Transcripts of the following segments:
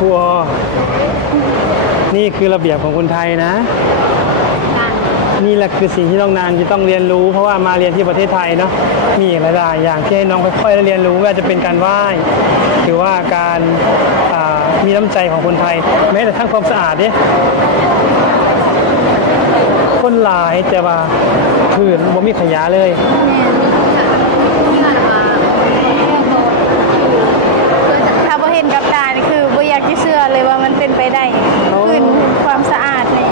ครูอนี่คือระเบียบของคนไทยนะนี่แหละคือสิ่งที่น้องนางจะต้องเรียนรู้เพราะว่ามาเรียนที่ประเทศไทยเนาะมีหลายๆอย่างที่ให้น้องค่อยๆเรียนรู้ว่าจะเป็นการไหว้หรือว่าการมีน้ำใจของคนไทยแม้แต่ทั้งความสะอาดเนี่ยคนหลายแต่ว่าพื้นบ่มีขยะเลยถ้าบ่เห็นกับตานี่คือบ่อยากจะเชื่อเลยว่ามันเป็นไปได้พื้นความสะอาดนี่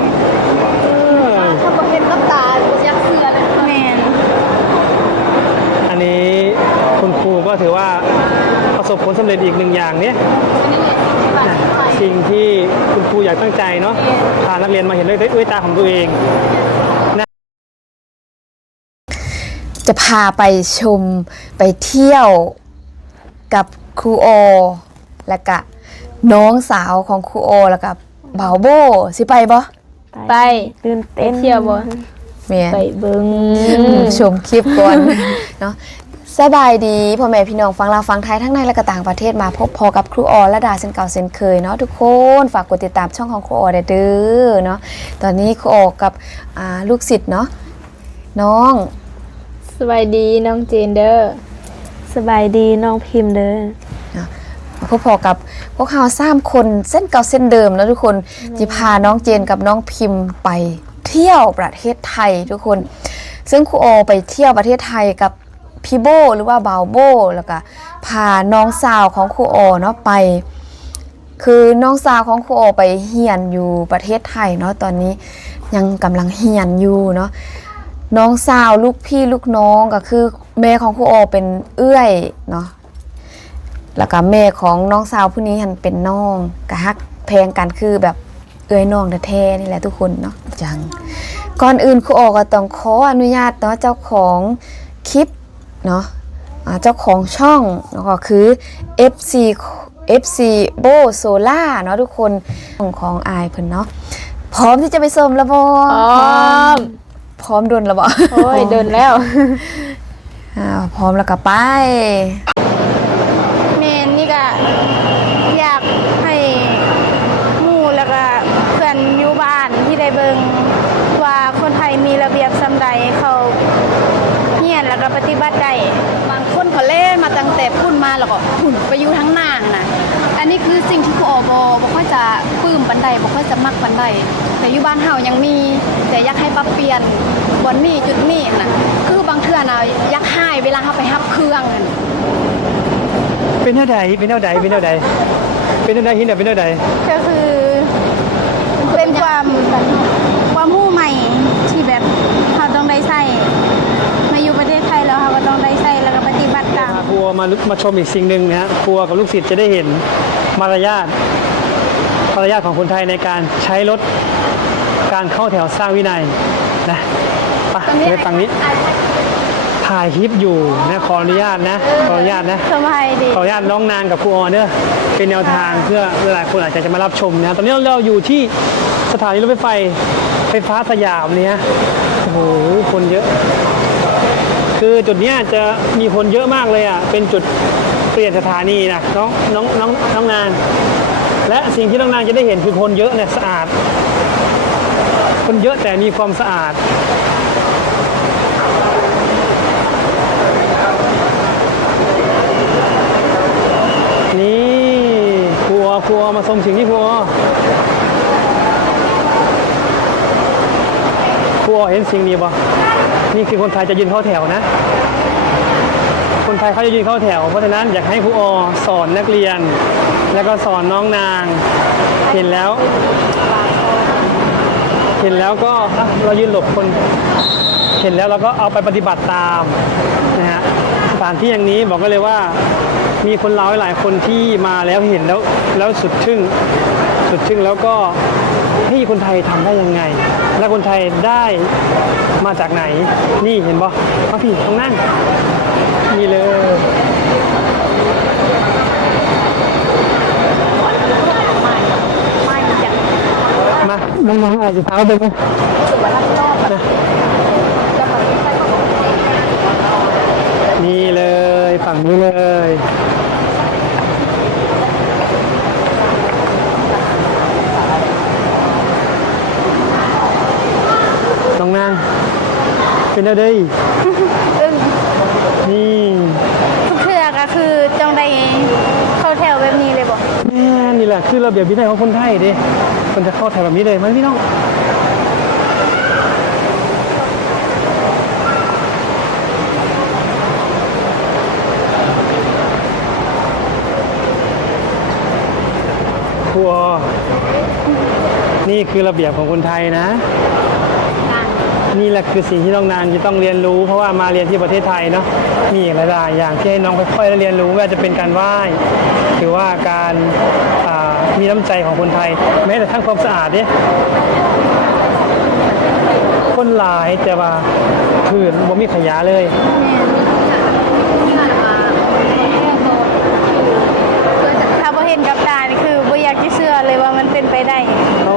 ถ้าบ่เห็นกับตาบ่อยากเชื่อเลยแม่นอันนี้คุณครูก็ถือว่าประสบผลสำเร็จอีกหนึ่งอย่างเนี่ยสิ่งที่คุณครูอยากตั้งใจเนาะพานักเรียนมาเห็นด้วยตาของตัวเองจะพาไปชมไปเที่ยวกับครูโอแล้วก็น้องสาวของครูโอแล้วก็บ่าวโบสิไปบ่ไปตื่นเต้นเที่ยวบ่แม่ไปเบิ่งชมคลิปก่อนเนาะสบายดีพ่อแม่พี่น้องฟังลาวฟังไทยทั้งในและก็ต่างประเทศมาพบพอกับครูออและดาเช่นเก่าเช่นเคยเนาะทุกคนฝากกดติดตามช่องของครูออเด้อเนาะตอนนี้ครูออกับลูกศิษย์เนาะน้องสบายดีน้องเจนเด้อสบายดีน้องพิมพ์เด้อพอกับพวกเรา3คนเส้นเก่าเส้นเดิมแล้วทุกคนจะพาน้องเจนกับน้องพิมพ์ไปเที่ยวประเทศไทยทุกคนซึ่งครูออไปเที่ยวประเทศไทยกับพี่โบหรือว่าบ่าวโบแล้วก็พาน้องสาวของครูออเนาะไปคือน้องสาวของครูออไปเรียนอยู่ประเทศไทยเนาะตอนนี้ยังกำลังเรียนอยู่เนาะน้องสาวลูกพี่ลูกน้องก็คือแม่ของครูออเป็นเอื้อยเนาะแล้วก็แม่ของน้องสาวผู้นี้เป็นน้องกะฮักแพงกันคือแบบเอื้อยน้องแท้ๆนี่แหละทุกคนเนาะจังก่อนอื่นครูออก็ต้องขออนุญาตเนาะเจ้าของคลิปเนาะเจ้าของช่องก็คือ FC โบโซล่าเนาะทุกคนของอายเพิ่นเนาะพร้อมที่จะไปชมแล้วบ่พร้อมโดนแล้วบ่โอ้ยโดนแล้วพร้อมแล้วก็ไปเมนนี่ก็อยากให้หมู่แล้วก็เพื่อนอยู่บ้านที่ได้เบิ่งว่าคนไทยมีระเบียบซำใดเขาเฮียนแล้วก็ปฏิบัติได้บางคนเขาเล่มาตั้งแต่พุ่นมาแล้วก็หุ่นไปอยู่ทั้งหน้านะอันนี้คือสิ่งที่ครูอบ่ค่อยจะปลื้มปันใดบ่ค่อยจะมักปันใดแต่อยู่บ้านเฮายังมีแต่อยากให้ปรับเปลี่ยนบนนี้จุดนี้นะคือบางเทื่อน่ะอยากให้เวลาเฮาไปรับเครื่องเป็นเท่าใดหินเป็นเท่าใดก็คือเป็นความรู้ใหม่ที่แบบเราต้องได้ใช้มาอยู่ประเทศไทยแล้วเราก็ต้องได้ใช้แล้วก็ปฏิบัติตามครูมาชมอีกสิ่งหนึ่งนะฮะครูกับลูกศิษย์จะได้เห็นมารยาทของคนไทยในการใช้รถการเข้าแถวสร้างวินัยนะไปฝั่งนี้ถ่ายคลิปอยู่นะขออนุญาตนะสบายดีขออนุญาตน้องนางกับครูออเด้อเป็นแนวทางเพื่อหลายคนอาจจะมารับชมนะตอนนี้เราอยู่ที่สถานีรถไฟฟ้าสยามเนี่ยโอ้โหคนเยอะคือจุดนี้จะมีคนเยอะมากเลยอ่ะเป็นจุดเปลี่ยนสถานีนะน้องนางและสิ่งที่น้องนางจะได้เห็นคือคนเยอะเนี่ยสะอาดคนเยอะแต่มีความสะอาดนี่ครัวมาชมสิ่งที่ครัวเห็นสิ่งนี้ป่ะนี่คือคนไทยจะยืนเข้าแถวนะคนไทยเขาจะยืนเข้าแถวเพราะฉะนั้นอยากให้ครูอสอนนักเรียนแล้วก็สอนน้องนางเห็นแล้วก็เรายืนหลบคนเห็นแล้วเราก็เอาไปปฏิบัติตามนะฮะสถานที่อย่างนี้บอกกันเลยว่ามีคนลาวหลายคนที่มาแล้วเห็นแล้วสุดทึ่งแล้วก็ที่คนไทยทำได้ยังไงและคนไทยได้มาจากไหนนี่เห็นป่ะพี่ตรงนั้นนี่เลยมาน้องๆอาจจะเท้าไปไหมนี่เลยฝั่งนี้เลย แล้วเด้ย อึ้ง นี่ ทุกเทื่อก็คือจังได้เข้าแถวแบบนี้เลยบ่ แม่นี่แหละคือระเบียบวินัยของคนไทยเด้คนจะเข้าแถวแบบนี้เลยมั้ยพี่น้องครัวนี่คือระเบียบของคนไทยนะ นี่แหละคือสิ่งที่น้องนางจะต้องเรียนรู้เพราะว่ามาเรียนที่ประเทศไทยเนาะมีหลายๆอย่างที่ให้น้องค่อยๆเรียนรู้ไม่ว่าจะเป็นการไหว้หรือว่าการมีน้ำใจของคนไทยแม้แต่ทั้งความสะอาดเนี่ยคนหลายแต่ว่าพื้นบ่มีขยะเลยถ้าบ่เห็นกับตานี่คือบ่อยากจะเชื่อเลยว่ามันเป็นไปได้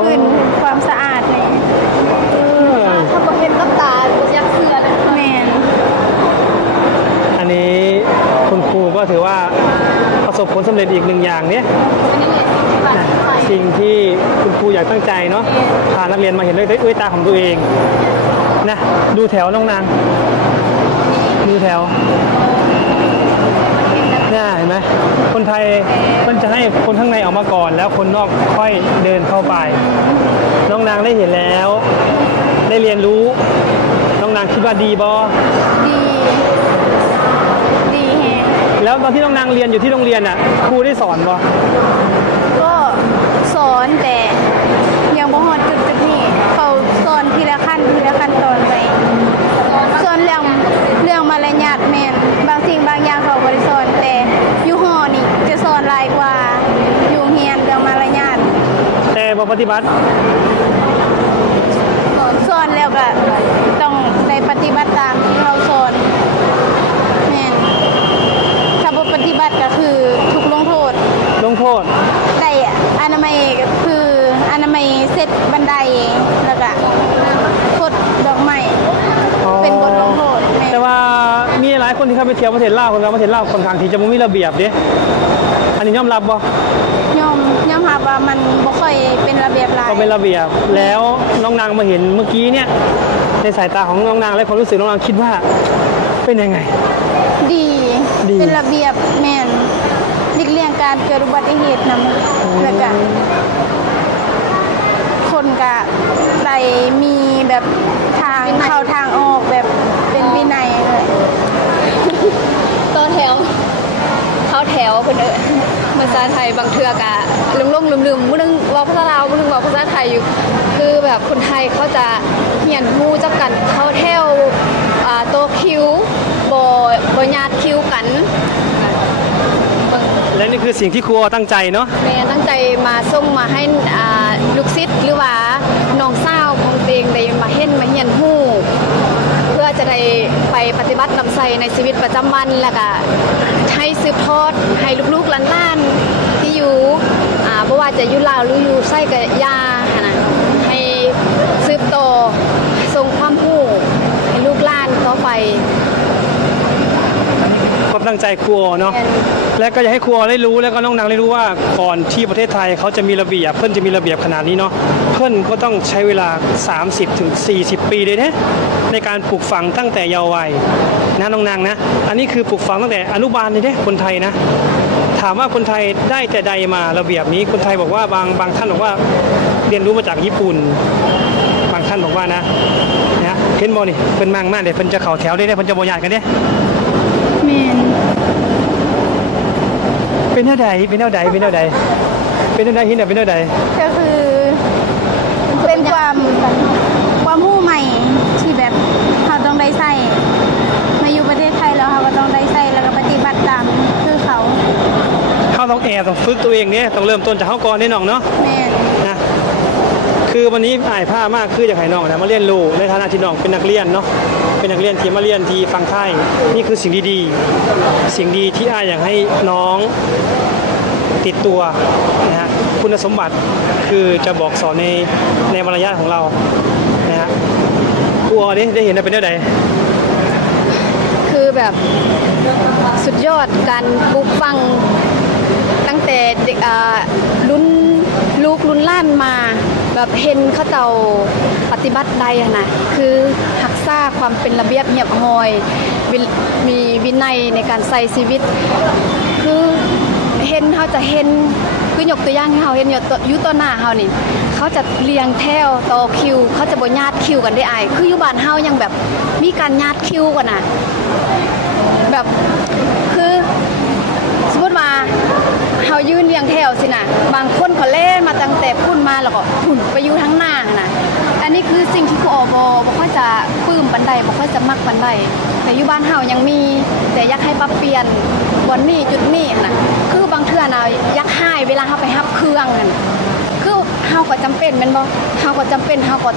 ขึ้นความสะอาดนี่ ถ้าบ่เห็นกับตาอยากเชื่อเลย แม่น อันนี้คุณครูก็ถือว่าประสบผลสำเร็จอีกหนึ่งอย่างเนี่ยสิ่งที่คุณครูอยากตั้งใจเนาะพานักเรียนมาเห็นด้วยตาของตัวเองนะดูแถวน้องนางดูแถวเนี่ยเห็นไหมคนไทยมันจะให้คนข้างในออกมาก่อนแล้วคนนอกค่อยเดินเข้าไปน้องนางได้เห็นแล้วได้เรียนรู้น้องนางคิดว่าดีบอ ดีแฮง แล้วตอนที่น้องนางเรียนอยู่ที่โรงเรียนอ่ะครูได้สอนบอ ก็สอนแต่ยังบ่ฮอดจุดนี้เขาสอนทีละขั้นตอนไปสอนเรื่องมารยาทแม่นบางสิ่งบางอย่างเขาบ่ได้สอนแต่อยู่หอนี่จะสอนหลายกว่าอยู่เรียนเรื่องมารยาท แต่บอปฏิบัติ สอนแล้วก็ต้องได้ปฏิบัติตามที่เขาสอนแม่นถ้าบ่ปฏิบัติก็คือถูกลงโทษ ลงโทษ ได้อนามัยก็คืออนามัยเซตบันไดแล้วก็กดดอกไม้เป็นบทลงโทษแม่ แต่ว่ามีหลายคนที่เข้าไปเที่ยวประเทศลาวคนเราประเทศลาวค่อนข้างที่จะไม่มีระเบียบเด้อันนี้ยอมรับบ่ ยอมรับว่ามันบ่ค่อยเป็นระเบียบหลาย ก็เป็นระเบียบแล้วน้องนางมาเห็นเมื่อกี้เนี่ยในสายตาของน้องนางและความรู้สึกน้องนางคิดว่าเป็นยังไง ดี ดี เป็นระเบียบแม่นหลีกเลี่ยงการเกิดอุบัติเหตุนำแล้วก็คนก็ได้มีแบบทางเข้าทางออกแบบเป็นวินัยเลย ต่อแถวเข้าแถวเพิ่นภาษาไทยบางเทื่อกะลืมๆมื้อนึงเว้าภาษาลาวมื้อนึงเว้าภาษาไทยอยู่คือแบบคนไทยเขาจะเรียนรู้จักกันเข้าแถวโตะคิวบ่ญาติคิวกัน และนี่คือสิ่งที่ครูตั้งใจเนาะ แม่ตั้งใจมาส่งมาให้ลูกศิษย์หรือว่าน้องสาวของตัวเองได้มาเห็นมาเรียนรู้เพื่อจะได้ไปปฏิบัติกับใส่ในชีวิตประจำวันแล้วก็ให้สืบทอดให้ลูกๆหลานๆที่อยู่บ่ว่าจะอยู่ลาวหรืออยู่ไสก็ย่าหั่นน่ะให้สืบต่อส่งความรู้ให้ลูกหลานต่อไป ความตั้งใจครูเนาะและก็อยากให้ครูได้รู้แล้วก็น้องนางได้รู้ว่าก่อนที่ประเทศไทยเขาจะมีระเบียบเพิ่นจะมีระเบียบขนาดนี้เนาะเพิ่นก็ต้องใช้เวลา 30-40 ปีเลยนะในการปลูกฝังตั้งแต่เยาว์วัยนะน้องนางนะอันนี้คือปลูกฝังตั้งแต่อนุบาลเลยเด้คนไทยนะถามว่าคนไทยได้แต่ใดมาระเบียบนี้คนไทยบอกว่าบางท่านบอกว่าเรียนรู้มาจากญี่ปุ่นบางท่านบอกว่านะเห็นบ่นี่เพิ่นมั่งมากเดี๋ยวเพิ่นจะเข้าแถวได้เพิ่นจะบ่ญาติกันเด้ แม่น เป็นเท่าใดเห็นเป็นเท่าใดเป็นเท่าใดเป็นเท่าใด ก็คือเป็นความรู้ใหม่ที่แบบเราต้องได้ใช้มาอยู่ประเทศไทยแล้วเราก็ต้องได้ใช้แล้วก็ปฏิบัติตามคือเขา เขาต้องต้องฝึกตัวเองเนี่ยต้องเริ่มต้นจากเขาก่อนแน่นอนเนาะ แม่น นะคือวันนี้อายผ้ามากคืออยากให้น้องนะมาเรียนรู้ในฐานะที่น้องเป็นนักเรียนเนาะเป็นนักเรียนที่มาเรียนที่ฟังไทยนี่คือสิ่งดีๆสิ่งดีที่อายอยากให้น้องติดตัวนะฮะคุณสมบัติคือจะบอกสอนในมารยาทของเรานะฮะครูได้เห็นว่าเป็นเท่าใด คือแบบสุดยอดการปลูกฝังตั้งแต่เด็กรุ่นลูก รุ่นล้านมาแบบเห็นเขาเจ้าปฏิบัติใดอะนะคือรักษาความเป็นระเบียบเรียบร้อยมีวินัยในการใช้ชีวิต คือเห็นเขาจะเห็นคือยกตัวอย่างให้เขาเห็นอยู่ต่อหน้าเขานี่เขาจะเรียงแถวต่อคิวเขาจะบ่ญาติคิวกันได้อายคืออยู่บ้านเฮายังแบบมีการญาติคิวกันน่ะแบบคือสมมติว่าเฮายืนเรียงแถวสินะบางคนเขาเล่นมาตั้งแต่พุ่นมาแล้วก็พุ่นไปอยู่ทั้งหน้านะอันนี้คือสิ่งที่ครูอบ่ค่อยจะปลื้มปานใดบ่ค่อยจะมักปานใดแต่อยู่บ้านเฮายังมีแต่อยากให้ปรับเปลี่ยนวันนี้จุดนี้นะคือบางเทื่อน่ะอยากให้เวลาเฮาไปรับเครื่องนั่นคือเฮาก็จำเป็นแม่นบ่เฮาก็จำเป็นเฮาก็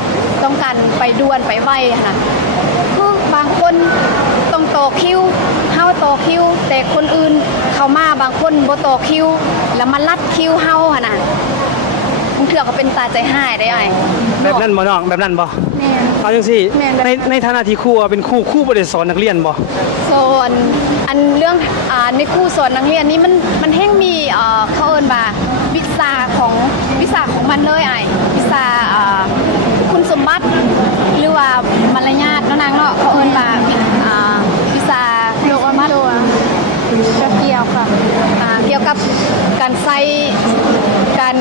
ต้องการไปด่วนไปไวนะคือบางคนต้องต่อคิวเฮาต่อคิวแต่คนอื่นเขามาบางคนบ่ต่อคิวแล้วมาลัดคิวเฮาหั่นน่ะบางเทื่อก็เป็นตาใจหายได้อ้าย แบบนั้นบ่น้องแบบนั้นบ่ แม่น เอาจังซี่ แม่นแบบ ในฐานะที่ครูเป็นครูบ่ได้สอนนักเรียนบ่ ส่วนอันเรื่องในครูสอนนักเรียนนี้มันแห้งมีเขาเอิ้นว่าวิชาของมันเลยอ้ายวิชาคุณสมบัติหรือว่ามารยาทเนาะนางเนาะเขาเอิ้นว่าวิชาโลกมัด จะเกี่ยวกับ เกี่ยวกับการใส่การ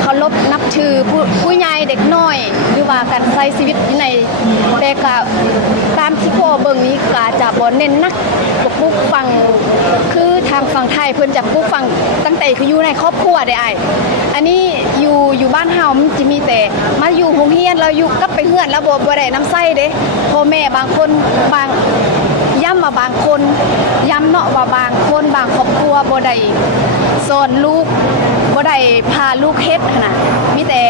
เคารพนับถือผู้ใหญ่เด็กน้อย หรือว่าการใช้ชีวิตในแต่ก็ตามที่พ่อเบิ่งนี้ก็จะบ่เน้นนักปลูกฝังคือทางฝั่งไทยเพิ่นจะปลูกฝังตั้งแต่คืออยู่ในครอบครัวได้อ้ายอันนี้อยู่บ้านเฮามันจะมีแต่มาอยู่โรงเรียนเราอยู่กลับไปเฮือนแล้วบ่ได้น้ำใส่เด้พ่อแม่บางคนย้ำมาบางคนย้ำเนาะว่าบางคนบางครอบครัวบ่ได้สอนลูกบ่ได้พาลูกเฮ็ดนะมีแต่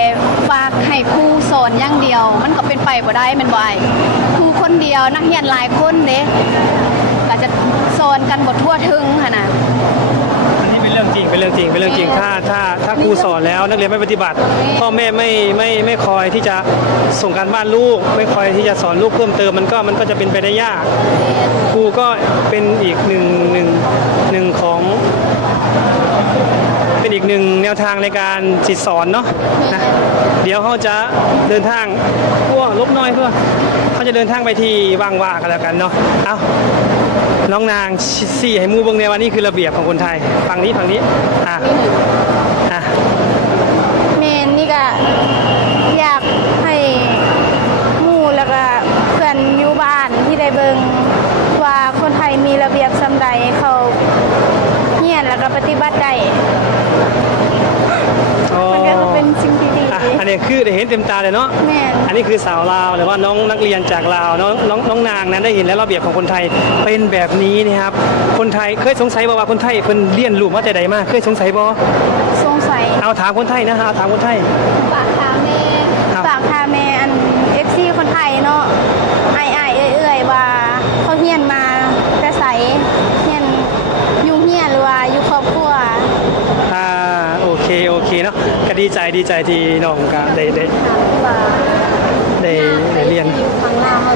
ฝากให้ครูสอนอย่างเดียวมันก็เป็นไปบ่ได้แม่นบ่อ้ายครูคนเดียวนักเรียนหลายคนเด้ก็จะสอนกันบ่ทั่วถึงหั่นน่ะ อันนี้เป็นเรื่องจริงเป็นเรื่องจริงถ้าครูสอนแล้วนักเรียนไม่ปฏิบัติพ่อแม่ไม่คอยที่จะส่งการบ้านลูกไม่คอยที่จะสอนลูกเพิ่มเติมมันก็จะเป็นไปได้ยากครูก็เป็นอีกหนึ่งของเป็นอีกหนึ่งแนวทางในการสอนเนาะนะเดี๋ยวเขาจะเดินทางพวกลบน้อยเพื่อเขาจะเดินทางไปที่วางว่ากันแล้วกันเนาะเอาน้องนางสี่ให้มูเบิงในวันนี้คือระเบียบของคนไทยฝั่งนี้อ่ะ เมนนี่ก็อยากให้หมู่แล้วก็เพื่อนอยู่บ้านที่ได้เบิงว่าคนไทยมีระเบียบสำใดเขาเฮียนแล้วก็ปฏิบัติได้ มันก็เป็นสิ่งที่ดี อันนี้คือได้เห็นเต็มตาเลยเนาะ แม่น อันนี้คือสาวลาวหรือว่าน้องนักเรียนจากลาวน้องนางนั้นได้เห็นแล้วระเบียบของคนไทยเป็นแบบนี้นะครับคนไทยเคยสงสัยบ่ว่าคนไทยเพิ่นเรียนรู้มาแต่ใดมาเคยสงสัยบ่ สงสัย เอาถามคนไทยนะฮะถามคนไทย ฝากถามแม่ ครับ ฝากถามแม่อัน FC คนไทยเนาะเอื่อยว่าเขาเฮียนมาแต่ใสเฮียนอยู่เฮียนหรือว่าอยู่ครอบครัว โอเคเนาะก็ดีใจที่น้องก็ได้เรียน อยู่ข้างหน้าเฮา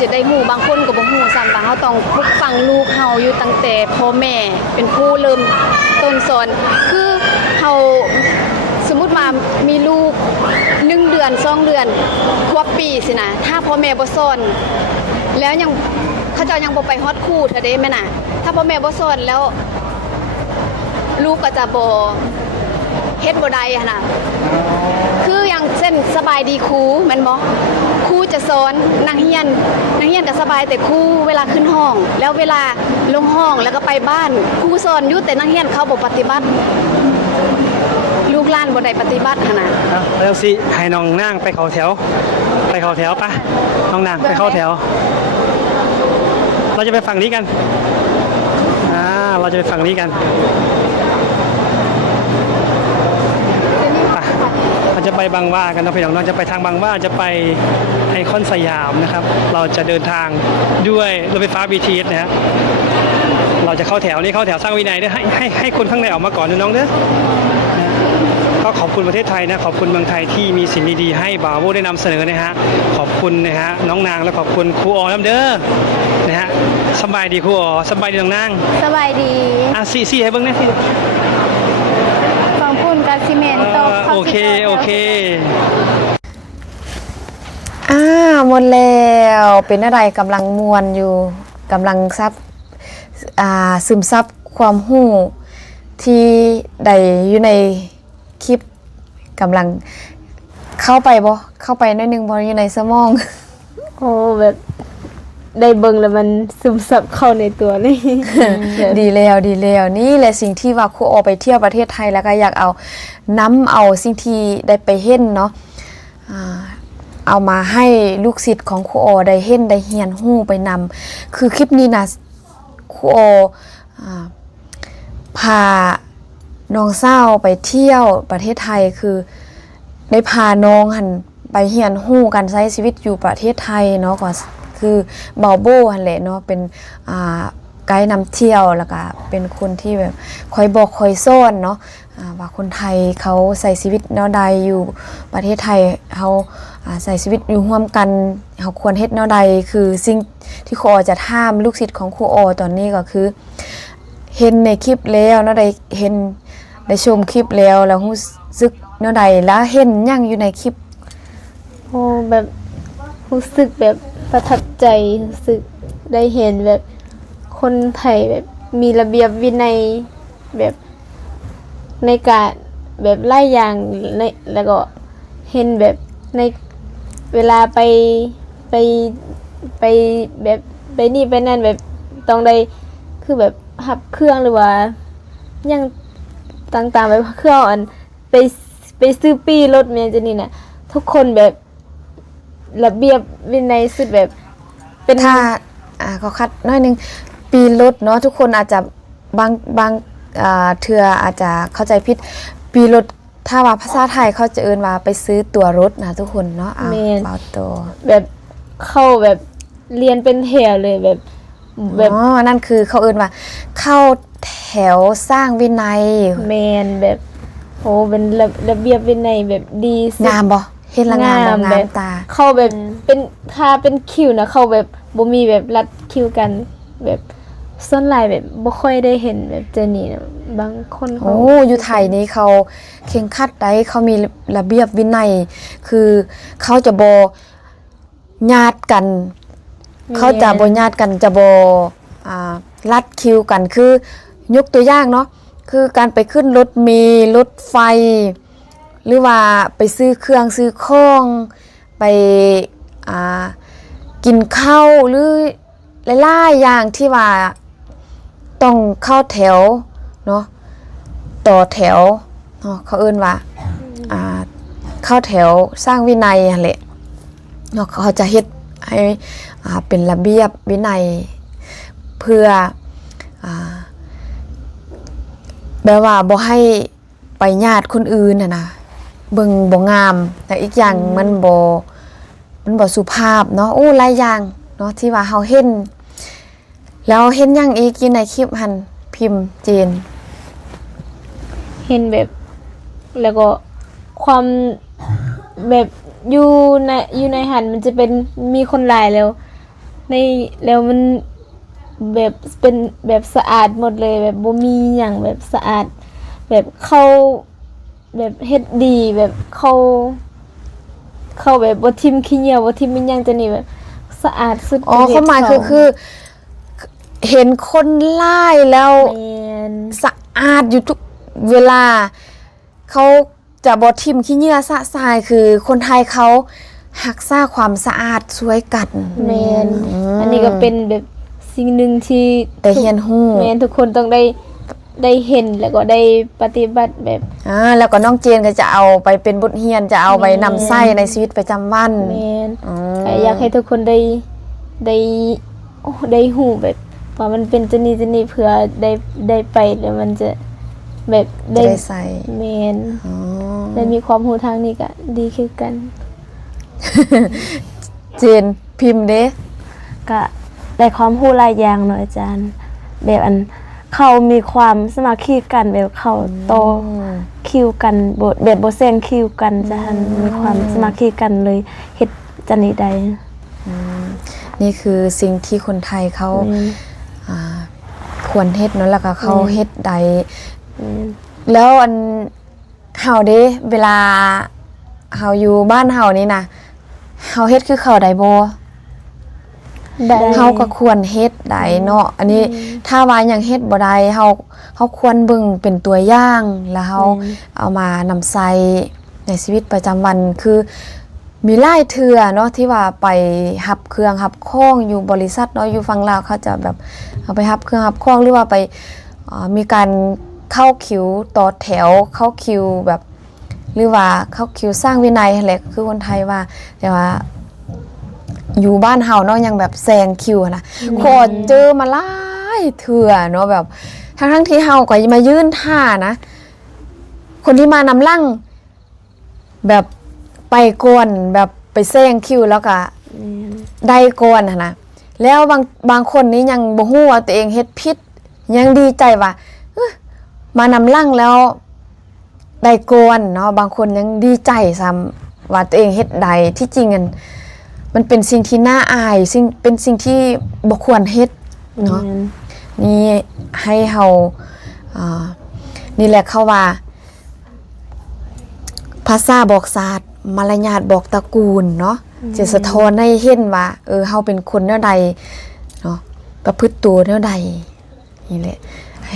จะได้หมู่บางคนก็บ่ฮู้ซ้ำว่าเฮาต้องปลูกฝังลูกเฮาอยู่ตั้งแต่พ่อแม่เป็นผู้เริ่มต้นสอนคือเฮาสมมุติว่ามีลูก1 เดือน2 เดือนครบปีสินะถ้าพ่อแม่บ่สอนแล้วยังเขาเจ้ายังบ่ไปฮอดครูเท่าใดแม่น่ะถ้าพ่อแม่บ่สอนแล้วลูกก็จะบ่เฮ็ดบ่ได้หั่นน่ะคืออย่างเช่นสบายดีครูแม่นบ่ครูจะสอนนักเรียนก็สบายแต่ครูเวลาขึ้นห้อง แล้วเวลาลงห้องแล้วก็ไปบ้านครูสอนอยู่แต่นักเรียนเขาบ่ปฏิบัติลูกหลานบ่ได้ปฏิบัติหั่นน่ะ แล้วสิให้น้องนางไปเข้าแถวไปน้องนางไปเข้าแถว เราจะไปฝั่งนี้กันเราจะไปฝั่งนี้กันไปเราจะไปบางหว่ากันนะพี่น้องเราจะไปทางบางหว่าจะไปไอคอนสยามนะครับ เราจะเดินทางด้วยรถไฟฟ้า BTS นะฮะเราจะเข้าแถวนี้เข้าแถวสร้างวินัยด้วยให้คนข้างในออกมาก่อนนะน้องเด้อก็ขอบคุณประเทศไทยนะขอบคุณเมืองไทยที่มีสิ่งดีๆให้บ่าวโบได้นำเสนอนะฮะขอบคุณนะฮะน้องนางและขอบคุณครูออน้ำเด้อนะฮะสบายดีครูออสบายดีน้องนาง สบายดี สี่ให้เบิ่งนะสิ ฟังพุ่น กาซิเมนโตะข้า โอเค สิโตะ โอเค หมดแล้วเป็นอะไรกำลังมวนอยู่กำลังซึมซับความรู้ที่ได้อยู่ในคลิปกำลังเข้าไปหน่อยหนึงบ่อยู่ในสมอง โอ้แบบได้เบิ่งแล้วมันซึมซับเข้าในตัวเลย ดีแล้วนี่แหละสิ่งที่ว่าครูโอไปเที่ยวประเทศไทยแล้วก็อยากเอาสิ่งที่ได้ไปเห็นเนาะเอามาให้ลูกศิษย์ของครูโอได้เห็นได้เรียนรู้ไปนำคือคลิปนี้นะครูโอพาน้องสาวไปเที่ยวประเทศไทยคือได้พาน้องหันไปเรียนรู้การใช้ชีวิตอยู่ประเทศไทยเนาะก็คือเบาโบหั่นแหละเนาะเป็นไกด์นำเที่ยวแล้วก็เป็นคนที่แบบคอยบอกคอยสอนเนาะว่าคนไทยเขาใส่ชีวิตแนวใดอยู่ประเทศไทยเขาใส่ชีวิตอยู่ร่วมกันเขาควรเฮ็ดแนวใดคือสิ่งที่ครูออจะถามลูกศิษย์ของครูออตอนนี้ก็คือเห็นในคลิปแล้วแนวใดเห็นได้ชมคลิปแล้วรู้สึกแนวใดแล้วเห็นหยังอยู่ในคลิป โอ้แบบรู้สึกแบบประทับใจรู้สึกได้เห็นแบบคนไทยแบบมีระเบียบวินัยแบบในการแบบไล่อย่างในแล้วก็เห็นแบบในเวลาไปแบบไปนี่ไปนั่นแบบต้องได้คือแบบหับเครื่องหรือว่ายังต่างๆแบบเครื่องอันไปซื้อปีรถเมล์จะนี่น่ะทุกคนแบบระเบียบวินัยสุดแบบเป็น ถ้าเขาคัดน้อยหนึงปีรถเนาะทุกคนอาจจะบางเทื่ออาจจะเข้าใจผิดปีรถถ้าว่าภาษาไทยเขาจะเอิ้นว่าไปซื้อตั๋วรถนะทุกคนเนาะเบาตัว แบบเข้าแบบเรียนเป็นแถวเลยแบบ นั่นคือเขาเอิ้นว่าเข้าแถวสร้างวินัย แมนแบบโอ้เป็นระเบียบวินัยแบบดีสุด งามบ่เฮ็ดละงามบ่งา แบ ม บ ตา เข้าแบบเป็นถ้าเป็นคิวนะเข้าแบบบ่มีแบบรัดคิวกันแบบส่วนหลายแบบบ่ค่อยได้เห็นแบบเจนี่นะบางคนเขา โอ้อยู่ไทยนี้เขาเข่งคัดได้เขามีระเบียบวินัยคือเขาจะบ่ญาติกันเขาจะบ่ญาติกันจะบ่ลัดคิวกันคือยกตัวอย่างเนาะคือการไปขึ้นรถเมล์รถไฟ หรือว่าไปซื้อเครื่องซื้อของไปกินข้าวหรือหลายๆอย่างที่ว่าต้องเข้าแถวเนาะต่อแถวเนาะเขาเอิ้นว่าเข้าแถวสร้างวินัยหั่นแหละเนาะเขาจะเฮ็ดให้เป็นระเบียบวินัยเพื่อแบบว่าบ่ให้ไปญาติคนอื่นน่ะนะเบิ่งบ่งามแต่อีกอย่างมันบ่สุภาพเนาะโอ้หลายอย่างเนาะที่ว่าเฮาเห็นแล้วเห็นหยังอีกอยู่ในคลิปหันพิมพ์เจน เห็นแบบแล้วก็ความแบบอยู่ในหันมันจะเป็นมีคนหลายแล้วในแล้วมันแบบเป็นแบบสะอาดหมดเลยแบบบ่มีหยังแบบสะอาดแบบเข้าแบบเฮ็ดดีแบบเข้าแบบบ่ทิ่มขี้เหนียวบ่ทิ่มอิหยังจะนี่แบบสะอาดสุด ความหมายคือเห็นคนไล่แล้ว แม่น สะอาดอยู่ทุกเวลาเขาจะบ่ทิ่มขี้เหงื่อสะสายคือคนไทยเขารักษาความสะอาดสวยกัน แม่นอันนี้ก็เป็นแบบสิ่งหนึ่งที่ ได้เรียนรู้ แม่นทุกคนต้องได้เห็นแล้วก็ได้ปฏิบัติแบบ แล้วก็น้องเจนก็จะเอาไปเป็นบทเรียนจะเอาไปนำใช้ในชีวิตประจำวัน แม่นก็อยากให้ทุกคนได้หูแบบว่ามันเป็นจะนี่เผื่อได้ไปแล้วมันจะแบบ จะได้ใส่ แม่นได้มีความรู้ทางนี้ก็ดีคือกัน เจนพิมพ์เด้ ก็ได้ความรู้หลายอย่างเนาะอาจารย์แบบอันเขามีความสามัคคีกันแบบเขาโตคิวกันแบบบ่แซงคิวกันจ้ะหั่นมีความสามัคคีกันเลยเฮ็ดจังนี้ได้ นี่คือสิ่งที่คนไทยเขาควรเฮ็ดเนาะแล้วก็เขาเฮ็ดได้แล้วอัน เฮาเด้เวลาเฮาอยู่บ้านเฮานี่นะเฮาเฮ็ดคือเขาได้บ่ ได้ เฮาก็ควรเฮ็ดได้เนาะอันนี้ถ้าว่ายังเฮ็ดบ่ได้เฮาควรเบิ่งเป็นตัวอย่างแล้วเฮาเอามานำใช้ในชีวิตประจำวันคือมีหลายเทื่อเนาะที่ว่าไปหับเครื่องหับของอยู่บริษัทเนาะอยู่ฝั่งลาวเขาจะแบบเอาไปหับเครื่องหับของหรือว่าไปมีการเข้าคิวต่อแถวเข้าคิวแบบหรือว่าเข้าคิวสร้างวินัยแหละคือคนไทยว่าแต่ว่าอยู่บ้านเฮาเนาะยังแบบแซงคิวนะขอเจอมาหลายเทื่อเนาะแบบทั้งที่เฮาก็มายื่นท่านะคนที่มานำลั่งแบบไปก่อนแบบไปแซงคิวแล้วก็ได้ก่อนนะแล้วบางคนนี้ยังบ่ฮู้ว่าตัวเองเฮ็ดผิดยังดีใจว่ามานำลั่งแล้วได้ก่อนเนาะบางคนยังดีใจซ้ำว่าตัวเองเฮ็ดใดที่จริงมันเป็นสิ่งที่น่าอายเป็นสิ่งที่บ่ควรเฮ็ดเนาะนี่ให้เฮานี่แหละเขาว่าภาษาบอกศาสตร์มารยาทบอกตระกูลเนาะจะสะท้อนให้เห็นว่าเฮาเป็นคนแนวใดเนาะประพฤติตัวแนวใดนี่แหละ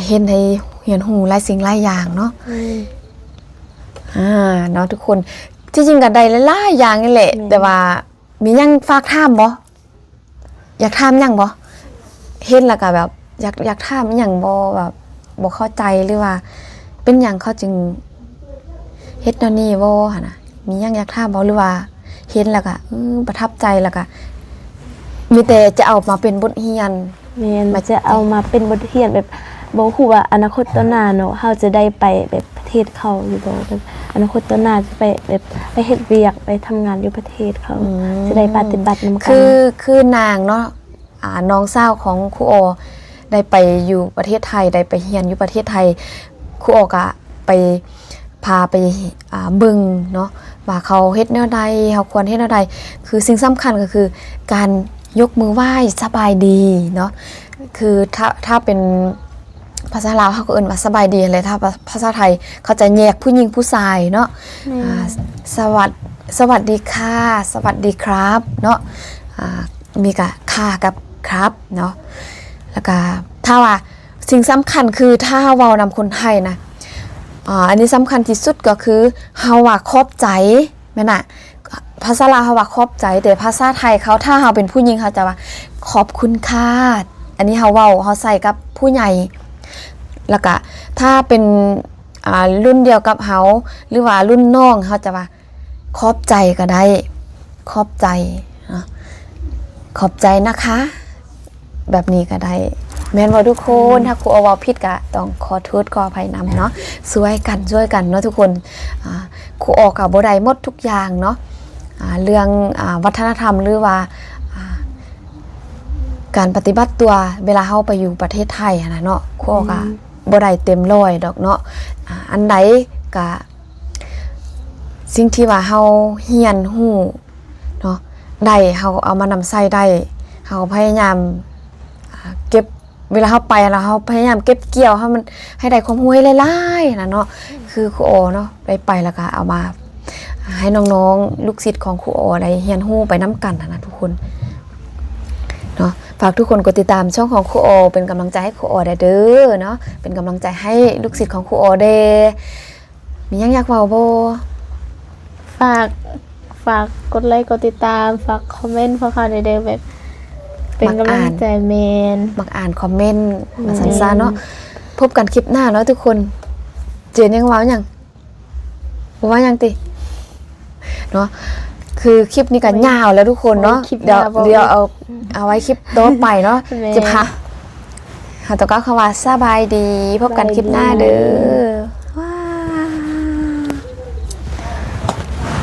เห็นให้เห็นหูหลายสิ่งหลายอย่างเนาะเนาะทุกคนที่จริงก็ได้หลายๆอย่างนี่แหละแต่ว่ามียังฝากถามบ่อยากถามยังบ่เห็นแล้วก็แบบอยากถามหยังบ่แบบบ่เข้าใจหรือว่าเป็นหยังเขาจึงเฮ็ดแนวนี้บ่หั่นน่ะมียังอยากถามบ่หรือว่าเห็นแล้วก็ประทับใจแล้วก็มีแต่จะเอามาเป็นบทเรียน แม่นมันจะเอามาเป็นบทเรียนแบบบ่ฮู้ว่าอนาคตต่อหน้าเนาะเฮาจะได้ไปแบบประเทศเขาอยู่บ่แบบอนาคตต่อหน้าจะไปแบบไปเฮ็ดเวียกไปทำงานอยู่ประเทศเขาจะได้ปฏิบัตินำกันคือนางเนาะน้องสาวของครูโอได้ไปอยู่ประเทศไทยได้ไปเรียนอยู่ประเทศไทยครูโอก็ไปพาไปเบิ่งเนาะว่าเขาเฮ็ดแนวใดเฮาควรเฮ็ดแนวใดคือสิ่งสำคัญก็คือการยกมือไหว้สบายดีเนาะคือถ้าเป็นภาษาลาวเขาก็เอิ้นว่าสบายดีอะไรถ้าภาษาไทยเขาจะแยกผู้หญิงผู้ชายเนาะสวัสดีค่ะสวัสดีครับเนาะมีกับค่ะกับครับเนาะแล้วก็ถ้าว่าสิ่งสำคัญคือถ้าเว้านำคนไทยนะอันนี้สำคัญที่สุดก็คือเฮาว่าขอบใจแม่น่ะภาษาลาวเฮาว่าขอบใจแต่ภาษาไทยเขาถ้าเฮาเป็นผู้หญิงเขาจะว่าขอบคุณค่ะอันนี้เฮาเว้าเฮาใส่กับผู้ใหญ่แล้วก็ถ้าเป็นรุ่นเดียวกับเฮาหรือว่ารุ่นน้องเฮาจะว่าขอบใจก็ได้ขอบใจนะขอบใจนะคะแบบนี้ก็ได้แม่นบ่ทุกคนถ้าครูเอาเว้าผิดก็ต้องขอโทษขออภัยนำเนาะช่วยกันเนาะทุกคนครูออกก็บ่ได้หมดทุกอย่างเนาะเรื่องวัฒนธรรมหรือว่าการปฏิบัติตัวเวลาเฮาไปอยู่ประเทศไทยนะเนาะครูออกก็บ่ได้เต็มร้อยดอกเนาะอันใดก็สิ่งที่ว่าเฮาเรียนรู้เนาะได้เฮาเอามานำใช้ได้เฮาพยายามเก็บเวลาเฮาไปแล้วเฮาพยายามเก็บเกี่ยวให้มันให้ได้ความรู้ให้หลายๆนะเนาะคือครูโอเนาะไปแล้วก็เอามาให้น้องๆลูกศิษย์ของครูโอได้เรียนรู้ไปนํกันนะทุกคนเนาะฝากทุกคนกดติดตามช่องของครูโอเป็นกำลังใจให้ครูโอได้เด้อเนาะเป็นกำลังใจให้ลูกศิษย์ของครูโอเด้มียังอยากเว้าบ่ฝากกดไลค์กดติดตามฝากคอมเมนต์พวกเขาได้เด้อแบบเป็นกำลังใจแมนมักอ่านคอมเมนต์มาสั้นๆเนาะพบกันคลิปหน้าเนาะทุกคนเจนยังว้าวยังว่ายังติเนาะคือคลิปนี้ก็ยาวแล้วทุกคนเนาะเดี๋ยวเอาไว้คลิปต่อไปเนาะจะพาหาตะก้าคำว่าสบายดีพบกันคลิปหน้าเด้อ